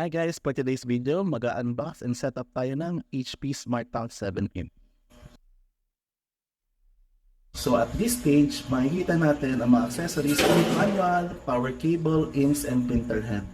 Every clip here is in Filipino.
Hi guys, for today's video, mag-unbox and setup tayo ng HP SmartTouch 7M. So at this stage, makikita natin ang mga accessories ng manual, power cable, inks, and printer head.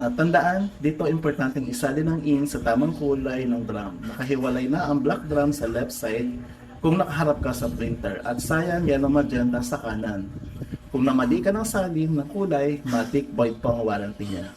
At tandaan, dito importanteng isalin ang ink sa tamang kulay ng drum. Nakahiwalay na ang black drum sa left side kung nakaharap ka sa printer at cyan, yellow, magenta sa kanan. Kung namali ka ng salin ng kulay, matik void pang warranty niya.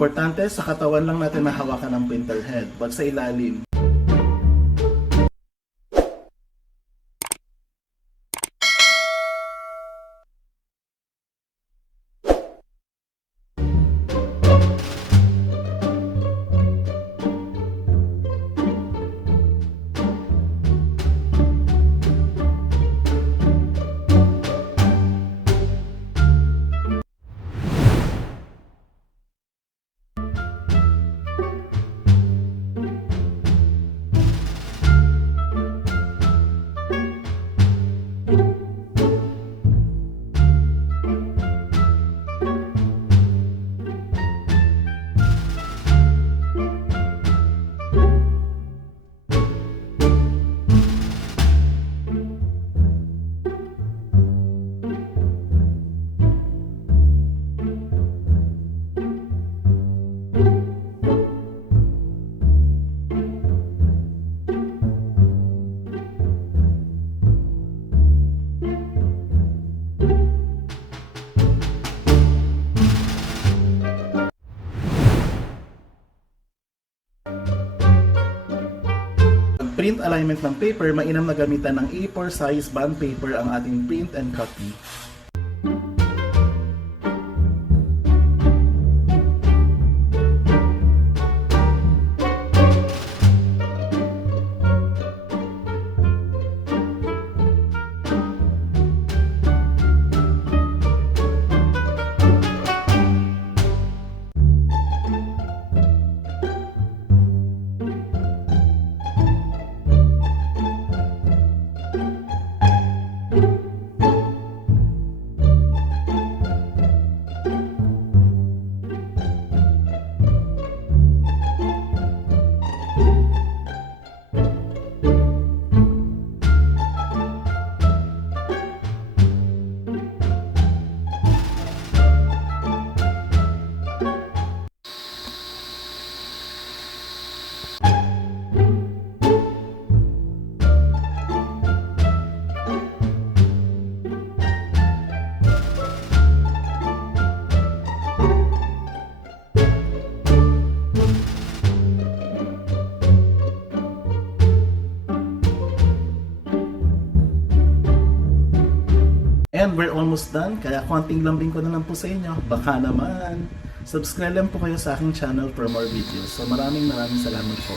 Importante, sa katawan lang natin nahawakan ang printer head, wag sa ilalim. print alignment ng paper, mainam na gamitan ng A4 size bond paper ang ating print and copy. And we're almost done, kaya konting lambing ko na lang po sa inyo. Baka naman, subscribe lang po kayo sa aking channel for more videos. So maraming salamat po.